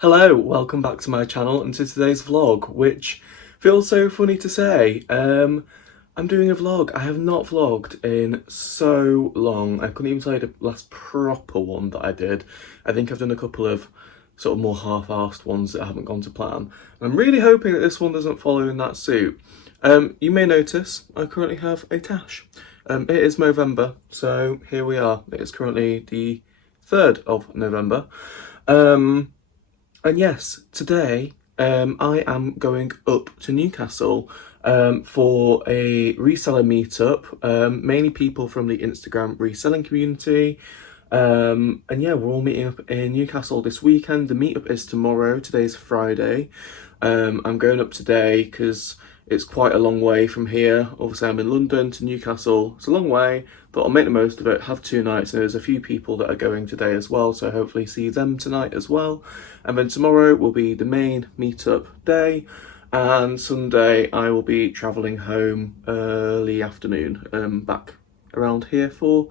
Hello, welcome back to my channel and to today's vlog, which feels so funny to say. I'm doing a vlog. I have not vlogged in so long. I couldn't even tell you the last proper one that I did. I think I've done a couple of sort of more half-arsed ones that haven't gone to plan. I'm really hoping that this one doesn't follow in that suit. You may notice I currently have a tash. It is November, so here we are. It is currently the 3rd of November. And yes, today I am going up to Newcastle for a reseller meetup, mainly people from the Instagram reselling community. And yeah, we're all meeting up in Newcastle this weekend. The meetup is tomorrow. Today's Friday. I'm going up today because it's quite a long way from here. Obviously, I'm in London to Newcastle. It's a long way, but I'll make the most of it, have 2 nights, and there's a few people that are going today as well, so hopefully see them tonight as well. And then tomorrow will be the main meetup day, and Sunday I will be travelling home early afternoon, back around here for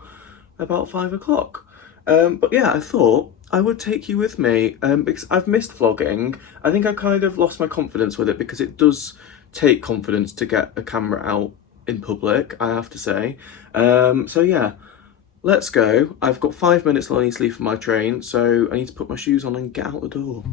about 5 o'clock. But yeah, I thought I would take you with me because I've missed vlogging. I think I kind of lost my confidence with it because it does take confidence to get a camera out in public, I have to say. So yeah, let's go. I've got 5 minutes till I need to leave for my train, so I need to put my shoes on and get out the door.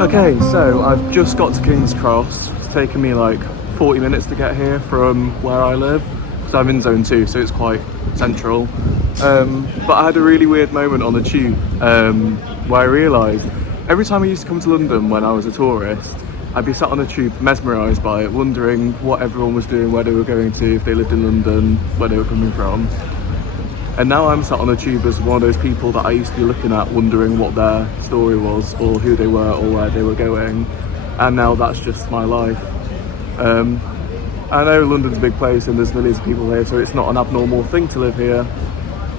Okay, so I've just got to King's Cross. It's taken me like 40 minutes to get here from where I live. So I'm in zone 2, so it's quite central. But I had a really weird moment on the tube where I realised every time I used to come to London when I was a tourist, I'd be sat on the tube mesmerised by it, wondering what everyone was doing, where they were going to, if they lived in London, where they were coming from. And now I'm sat on the tube as one of those people that I used to be looking at, wondering what their story was, or who they were, or where they were going. And now that's just my life. I know London's a big place and there's millions of people here, so it's not an abnormal thing to live here.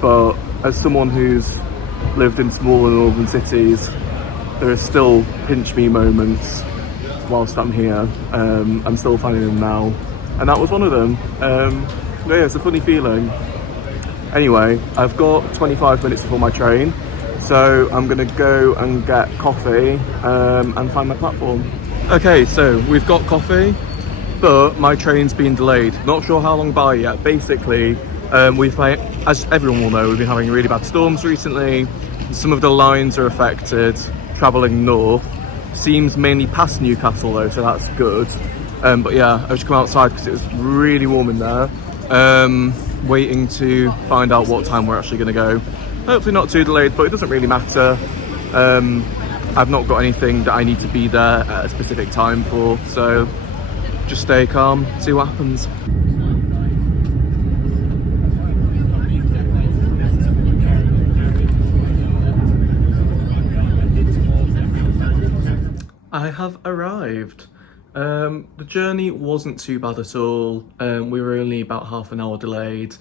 But as someone who's lived in smaller northern cities, there are still pinch me moments whilst I'm here. I'm still finding them now. And that was one of them. Yeah, it's a funny feeling. Anyway, I've got 25 minutes before my train, so I'm gonna go and get coffee and find my platform. Okay, so we've got coffee, but my train's been delayed. Not sure how long by yet. Basically, as everyone will know, we've been having really bad storms recently. Some of the lines are affected, travelling north. Seems mainly past Newcastle though, so that's good. But yeah, I just come outside because it was really warm in there. Waiting to find out what time we're actually going to go. Hopefully not too delayed, but it doesn't really matter. I've not got anything that I need to be there at a specific time for, so just stay calm, see what happens. I have arrived. The journey wasn't too bad at all. We were only about half an hour delayed,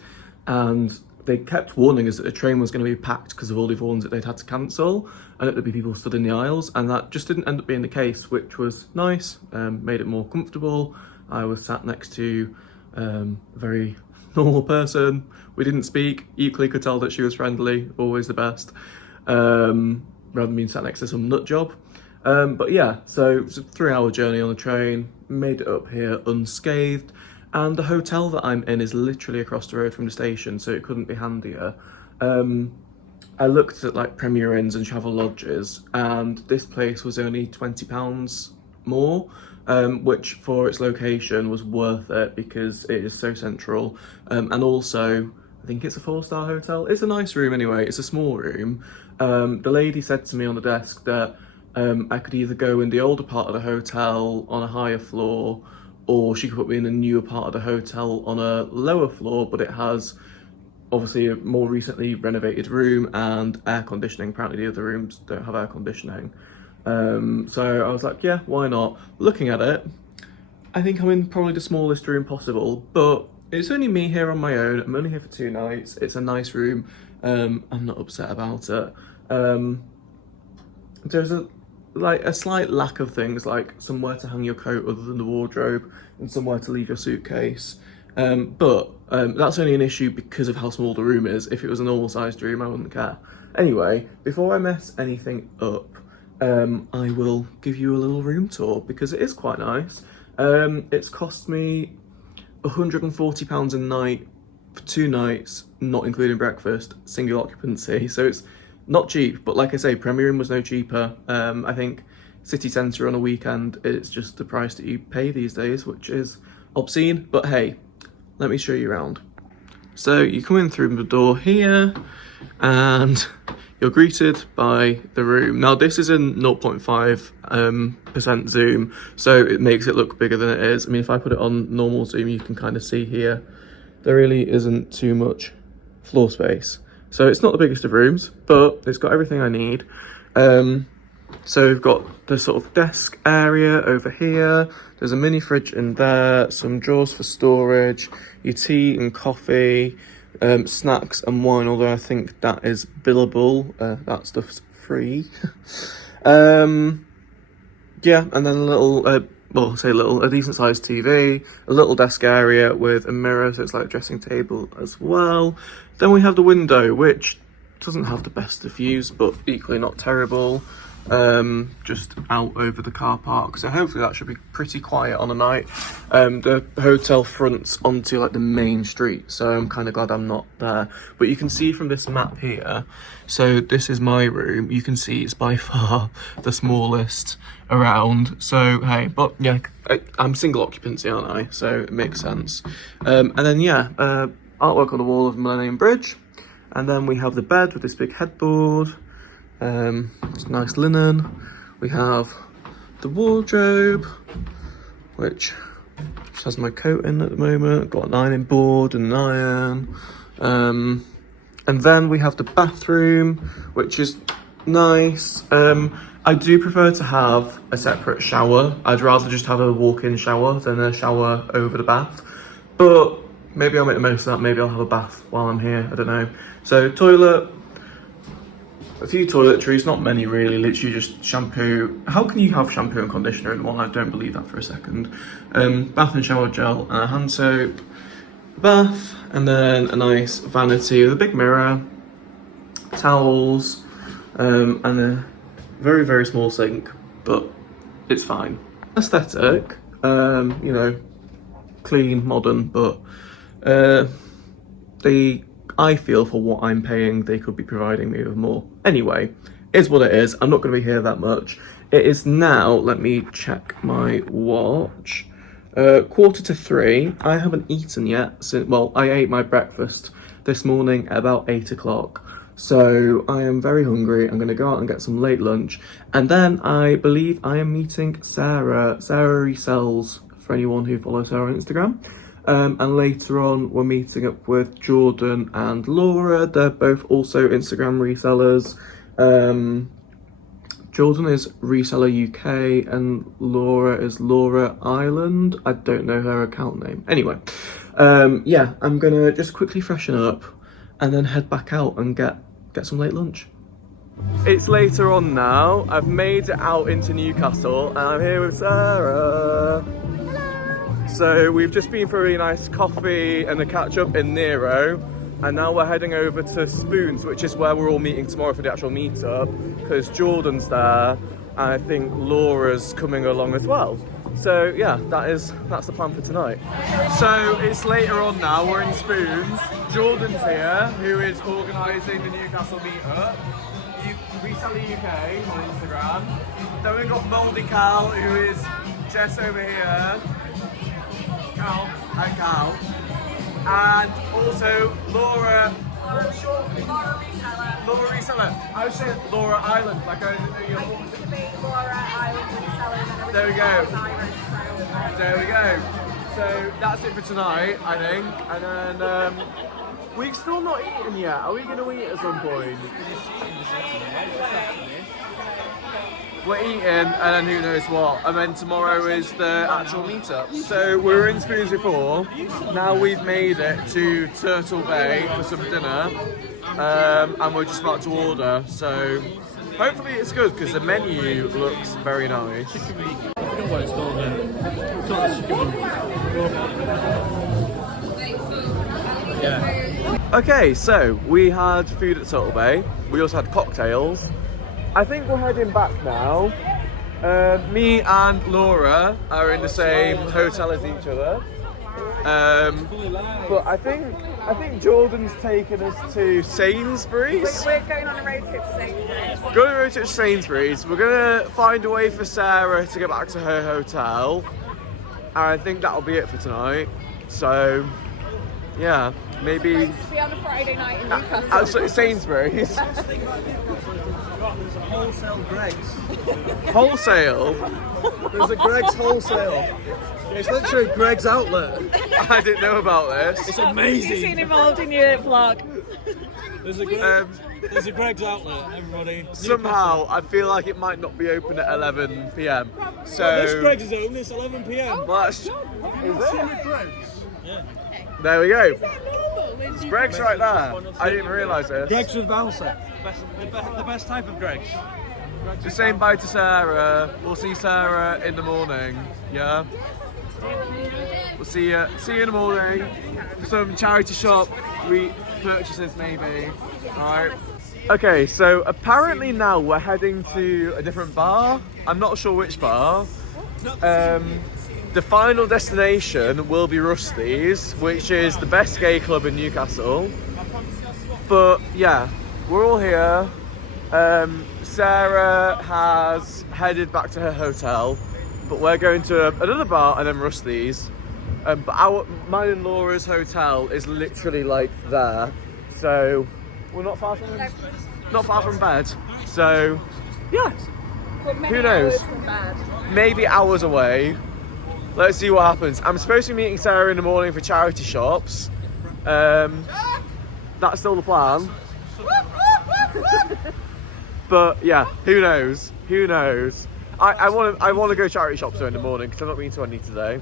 and they kept warning us that the train was going to be packed because of all the ones that they'd had to cancel, and that there'd be people stood in the aisles, and that just didn't end up being the case, which was nice. Made it more comfortable. I was sat next to a very normal person. We didn't speak, equally could tell that she was friendly, always the best, rather than being sat next to some nut job. But yeah, so it's a 3-hour journey on the train, made it up here unscathed, and the hotel that I'm in is literally across the road from the station, so it couldn't be handier. I looked at like Premier Inns and travel lodges, and this place was only £20 more, which for its location was worth it because it is so central. And also, I think it's a 4-star hotel. It's a nice room anyway, it's a small room. The lady said to me on the desk that I could either go in the older part of the hotel on a higher floor, or she could put me in a newer part of the hotel on a lower floor, but it has obviously a more recently renovated room and air conditioning. Apparently the other rooms don't have air conditioning. So I was like, yeah, why not? Looking at it, I think I'm in probably the smallest room possible, but it's only me here on my own. I'm only here for 2 nights. It's a nice room. I'm not upset about it. There's a slight lack of things, like somewhere to hang your coat other than the wardrobe and somewhere to leave your suitcase. But that's only an issue because of how small the room is. If it was a normal sized room, I wouldn't care. Anyway, before I mess anything up, I will give you a little room tour because it is quite nice. It's cost me £140 a night for 2 nights, not including breakfast, single occupancy. So it's not cheap, but like I say, Premier Inn was no cheaper. I think city centre on a weekend, it's just the price that you pay these days, which is obscene, but hey, let me show you around. So you come in through the door here and you're greeted by the room. Now this is in 0.5% zoom, so it makes it look bigger than it is. I mean, if I put it on normal zoom, you can kind of see here, there really isn't too much floor space. So it's not the biggest of rooms, but it's got everything I need. So we've got the sort of desk area over here. There's a mini fridge in there, some drawers for storage, your tea and coffee, snacks and wine, although I think that is billable. That stuff's free. Yeah, and then a little, a decent sized TV, a little desk area with a mirror, so it's like a dressing table as well. Then we have the window, which doesn't have the best of views, but equally not terrible. Just out over the car park, so hopefully that should be pretty quiet on a night. The hotel fronts onto like the main street, so I'm kind of glad I'm not there. But you can see from this map here, so this is my room, you can see it's by far the smallest around. So hey, but yeah, I'm single occupancy, aren't I? So it makes sense. And then yeah, artwork on the wall of the Millennium Bridge, and then we have the bed with this big headboard. It's nice linen. We have the wardrobe, which just has my coat in at the moment. Got an ironing board and an iron. And then we have the bathroom, which is nice. I do prefer to have a separate shower. I'd rather just have a walk-in shower than a shower over the bath. But maybe I'll make the most of that. Maybe I'll have a bath while I'm here. I don't know. So toilet. A few toiletries, not many really, literally just shampoo. How can you have shampoo and conditioner in one? I don't believe that for a second. Bath and shower gel and a hand soap. Bath, and then a nice vanity with a big mirror, towels, and a very, very small sink, but it's fine. Aesthetic, you know, clean, modern, but I feel for what I'm paying, they could be providing me with more. Anyway, is what it is. I'm not going to be here that much. It is now, let me check my watch, 2:45. I haven't eaten yet. Well, I ate my breakfast this morning at about 8 o'clock. So I am very hungry. I'm going to go out and get some late lunch. And then I believe I am meeting Sarah. Sarah resells, for anyone who follows her on Instagram. And later on, we're meeting up with Jordan and Laura. They're both also Instagram resellers. Jordan is Reseller UK and Laura is Laura Ireland. I don't know her account name. Anyway, yeah, I'm gonna just quickly freshen up and then head back out and get some late lunch. It's later on now. I've made it out into Newcastle and I'm here with Sarah. So we've just been for a really nice coffee and a catch up in Nero, and now we're heading over to Spoons, which is where we're all meeting tomorrow for the actual meetup, because Jordan's there and I think Laura's coming along as well. So yeah, that's the plan for tonight. So it's later on now, we're in Spoons. Jordan's here, who is organising the Newcastle meetup. Reseller UK on Instagram. Then we've got Mouldy Cal, who is Jess over here. Cal, and Cal, and also Laura. Laura Reseller. Laura Reseller. I was saying Laura Island, like I didn't know you. I used to be Laura Island Reseller. There we go. There we go. So that's it for tonight, I think, and then We've still not eaten yet. Are we going to eat at some point? We're eating, and then who knows what. And then tomorrow is the actual meetup. So we were in Spoons before. Now we've made it to Turtle Bay for some dinner, and we're just about to order. So hopefully it's good because the menu looks very nice. I forgot what it's called. It's not the chicken one. Yeah. Okay, so we had food at Turtle Bay. We also had cocktails. I think we're heading back now. Me and Laura are in the same hotel as each other. But I think Jordan's taken us to Sainsbury's. We're going on a road trip to Sainsbury's. Going on a road trip to Sainsbury's. We're gonna find a way for Sarah to get back to her hotel. And I think that'll be it for tonight. So, yeah, maybe. It's supposed to be on a Friday night in Newcastle. At Sainsbury's. There's a wholesale Greggs. Wholesale? There's a Greggs wholesale. It's literally a Greggs outlet. I didn't know about this. It's amazing. You've been involved in your vlog. There's a Greggs outlet, everybody. Somehow, I feel like it might not be open at 11 p.m. So This Greggs is open. It's 11 p.m. Well, that's, Yeah. there we go. It's Greg's right there. I didn't realise this. Greggs with bouncer. The best type of Greggs. Just saying bye to Sarah. We'll see Sarah in the morning. Yeah. We'll see you in the morning. Some charity shop purchases maybe. Alright. Okay, so apparently now we're heading to a different bar. I'm not sure which bar. The final destination will be Rusty's, which is the best gay club in Newcastle. But yeah, we're all here. Sarah has headed back to her hotel, but we're going to another bar and then Rusty's. But mine and Laura's hotel is literally like there, so we're not far from bed. So yeah, who knows? Maybe hours away. Let's see what happens. I'm supposed to be meeting Sarah in the morning for charity shops. That's still the plan. But yeah, who knows? Who knows? I want to go charity shops in the morning because I've not been to any today.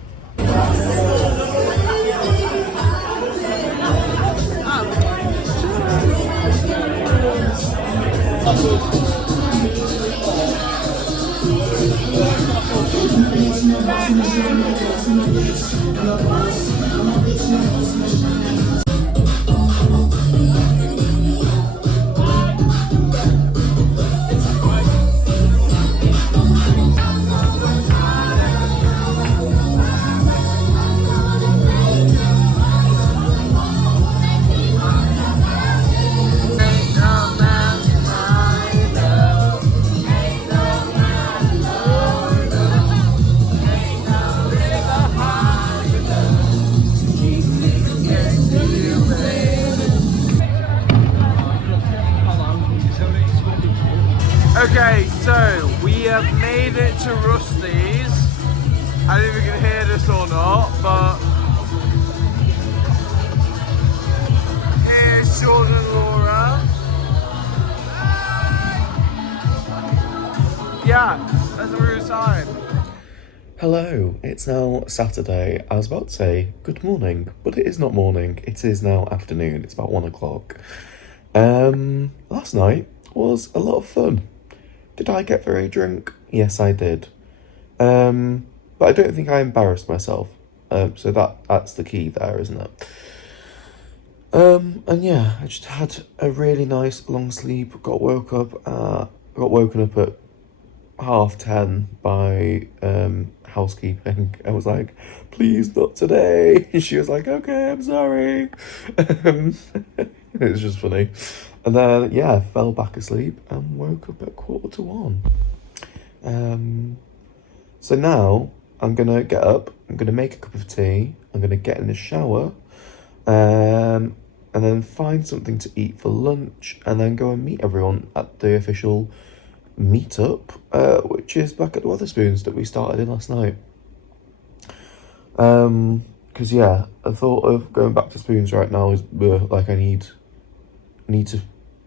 Okay, so we have made it to Rusty's. I don't know if you can hear this or not, but here's Jordan and Laura. Yeah, that's a rude sign. Hello, it's now Saturday. I was about to say good morning, but it is not morning. It is now afternoon. It's about 1 o'clock. Last night was a lot of fun. Did I get very drunk? Yes, I did. But I don't think I embarrassed myself. So that's the key there, isn't it? And yeah, I just had a really nice long sleep. Got woken up at 10:30 by housekeeping. I was like, please not today. And she was like, okay, I'm sorry. It was just funny. And then, yeah, I fell back asleep and woke up at 1:45. So now I'm going to get up, I'm going to make a cup of tea, I'm going to get in the shower, and then find something to eat for lunch, and then go and meet everyone at the official meetup, which is back at the Wetherspoons that we started in last night. because yeah, the thought of going back to spoons right now is like I need to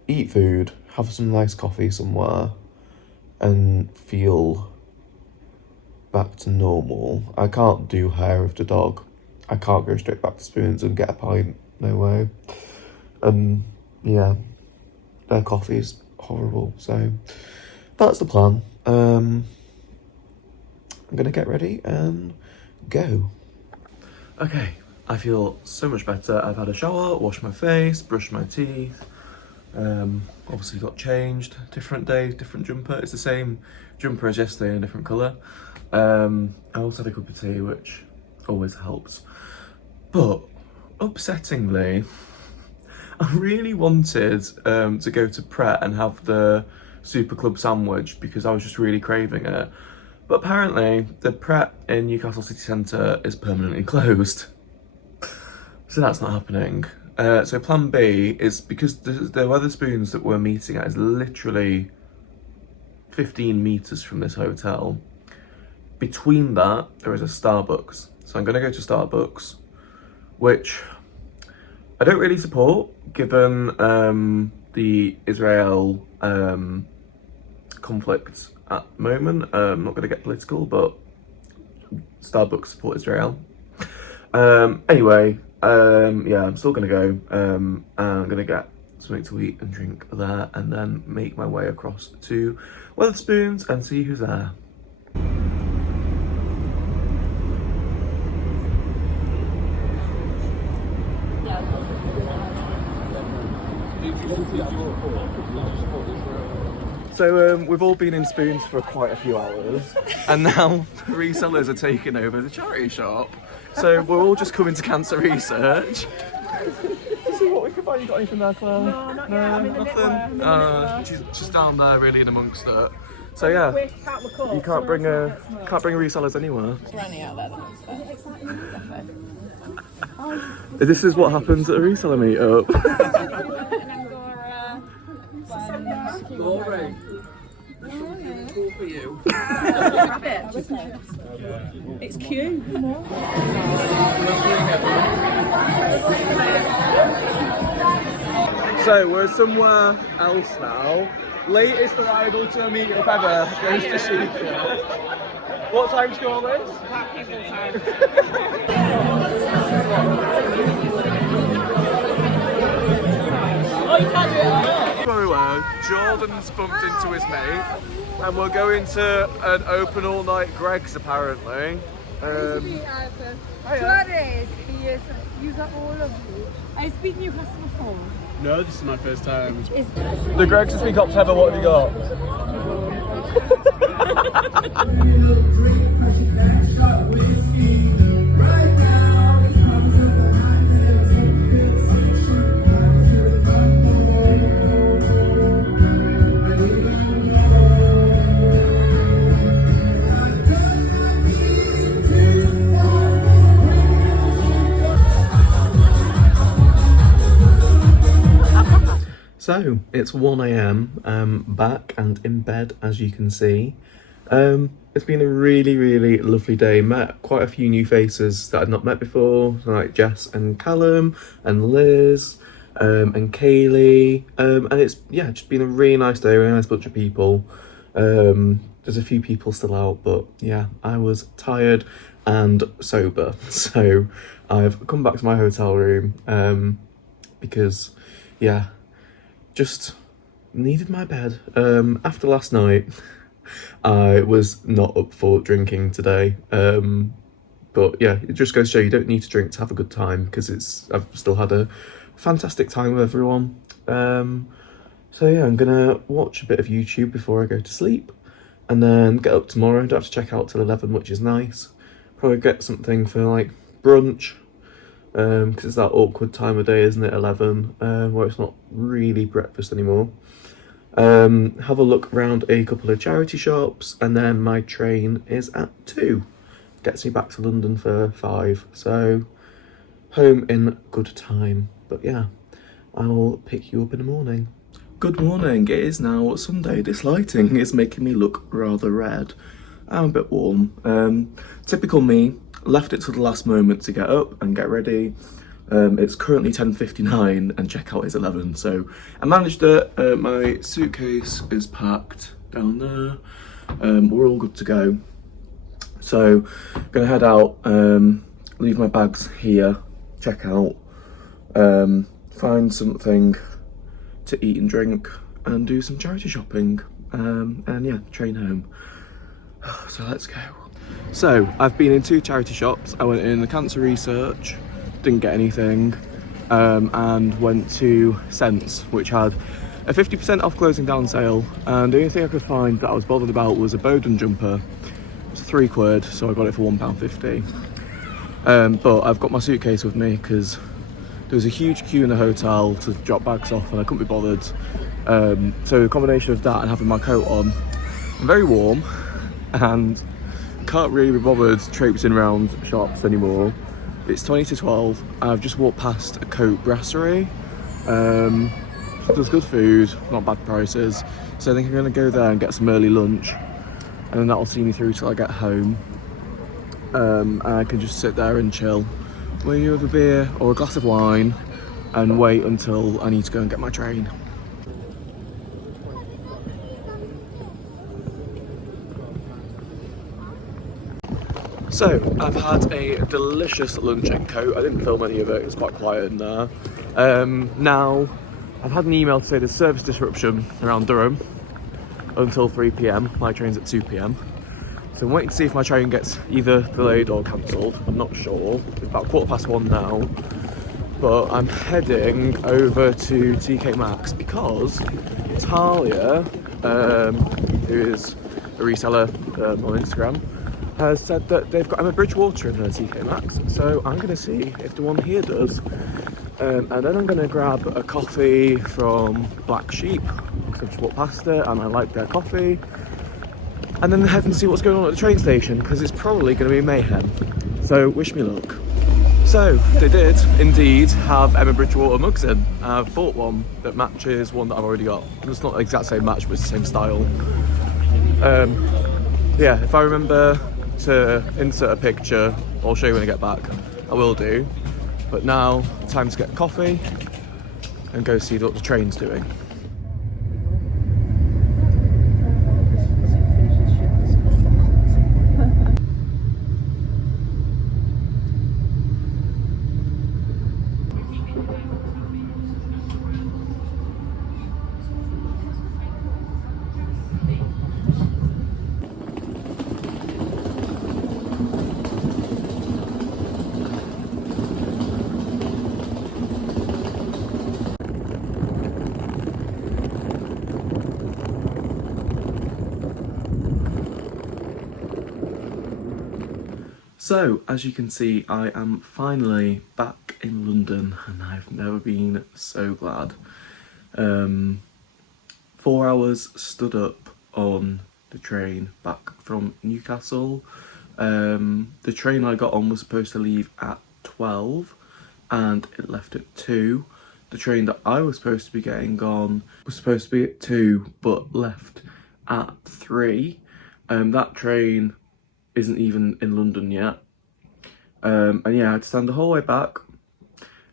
eat food, have some nice coffee somewhere, and feel back to normal. I can't do hair of the dog. I can't go straight back to spoons and get a pint. No way. Yeah, their coffee is horrible. So that's the plan. I'm gonna get ready and go. Okay, I feel so much better. I've had a shower, washed my face, brushed my teeth. Obviously got changed. Different day, different jumper. It's the same jumper as yesterday in a different colour. I also had a cup of tea, which always helps. But upsettingly, I really wanted to go to Pret and have the Super Club sandwich because I was just really craving it. But apparently the Pret in Newcastle city centre is permanently closed. So that's not happening. So plan B is, because the Wetherspoons that we're meeting at is literally 15 metres from this hotel. Between that, there is a Starbucks. So I'm going to go to Starbucks, which I don't really support, given the Israel conflict at the moment. I'm not going to get political, but Starbucks support Israel. Anyway, yeah, I'm still going to go. I'm going to get something to eat and drink there, and then make my way across to Wetherspoons and see who's there. So we've all been in Spoons for quite a few hours, and now the resellers are taking over the charity shop. So we're all just coming to cancer research to see what we can find. You got anything there, Claire? No, not yet. I'm in the nothing. She's down there, really in amongst it. So yeah, you can't bring resellers anywhere. Granny out there. This is what happens at a reseller meetup. Cool for you. Rabbit. It's cute. So we're somewhere else now. Latest arrival to a meetup ever goes to Sheikah. What time do you call this? People time. Oh, you can't do it like that. Jordan's bumped into his mate, and we're going to an open all night Greg's apparently. Flores, yes, use up all of you. I speak Newcastle before. No, this is my first time. The Greg's to speak up ever, what have you got? So it's 1 AM, back and in bed, as you can see. It's been a really lovely day. Met quite a few new faces that I'd not met before, like Jess and Callum and Liz and Kaylee. And it's, yeah, just been a really nice day, really nice bunch of people. There's a few people still out, but yeah, I was tired and sober. So I've come back to my hotel room because, yeah, just needed my bed. After last night, I was not up for drinking today. But yeah, it just goes to show you don't need to drink to have a good time, because I've still had a fantastic time with everyone. So yeah, I'm gonna watch a bit of YouTube before I go to sleep, and then get up tomorrow. Don't have to check out till 11, which is nice. Probably get something for like brunch, because it's that awkward time of day, isn't it, 11, where it's not really breakfast anymore. Have a look around a couple of charity shops, and then my train is at 2. Gets me back to London for 5, so home in good time. But yeah, I'll pick you up in the morning. Good morning, it is now Sunday. This lighting is making me look rather red. I'm a bit warm. Typical me, left it to the last moment to get up and get ready. It's currently 10:59 and checkout is 11, so I managed it. My suitcase is packed down there. We're all good to go. So I'm gonna head out, leave my bags here, check out, find something to eat and drink and do some charity shopping, and yeah, train home. So let's go. So I've been in 2 charity shops. I went in the cancer research, didn't get anything, and went to Sense, which had a 50% off closing down sale, and the only thing I could find that I was bothered about was a Bowden jumper. It's £3, so I got it for £1.50. But I've got my suitcase with me because there was a huge queue in the hotel to drop bags off and I couldn't be bothered. So the combination of that and having my coat on, I'm very warm and can't really be bothered traipsing around shops anymore. It's 20 to 12 and I've just walked past a Coke brasserie. There's good food, not bad prices, so I think I'm going to go there and get some early lunch, and then that'll see me through till I get home. And I can just sit there and chill, maybe with a beer or a glass of wine, and wait until I need to go and get my train. So I've had a delicious lunch at Coat. I didn't film any of it, it was quite quiet in there. Now I've had an email to say there's service disruption around Durham until 3 PM. My train's at 2 PM. So I'm waiting to see if my train gets either delayed or cancelled. I'm not sure. It's about 1:15 now. But I'm heading over to TK Maxx because Talia, who is a reseller on Instagram, has said that they've got Emma Bridgewater in her TK Maxx. So I'm going to see if the one here does. And then I'm going to grab a coffee from Black Sheep because I've just walked past it and I like their coffee. And then head and see what's going on at the train station because it's probably going to be mayhem. So wish me luck. So they did indeed have Emma Bridgewater mugs in. I've bought one that matches one that I've already got. It's not the exact same match, but it's the same style. Yeah, if I remember to insert a picture, I'll show you when I get back. I will do. But now, time to get coffee and go see what the train's doing. So, as you can see, I am finally back in London and I've never been so glad. 4 hours stood up on the train back from Newcastle. The train I got on was supposed to leave at 12 and it left at 2. The train that I was supposed to be getting on was supposed to be at 2 but left at 3. That train isn't even in London yet. And yeah, I had to stand the whole way back.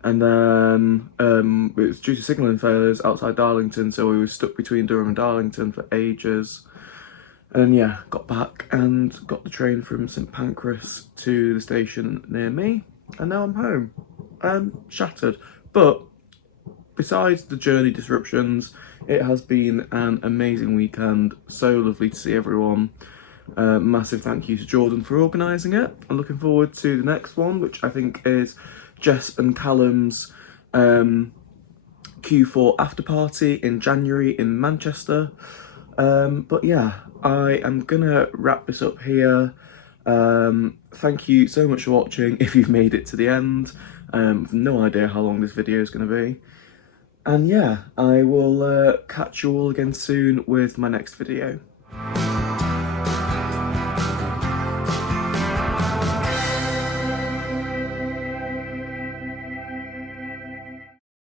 And then it was due to signalling failures outside Darlington, so we were stuck between Durham and Darlington for ages. And yeah, got back and got the train from St Pancras to the station near me. And now I'm home. Shattered. But besides the journey disruptions, it has been an amazing weekend. So lovely to see everyone. Massive thank you to Jordan for organising it. I'm looking forward to the next one, which I think is Jess and Callum's Q4 after party in January in Manchester. But yeah, I am gonna wrap this up here. Thank you so much for watching if you've made it to the end. I've no idea how long this video is going to be. And yeah, I will catch you all again soon with my next video.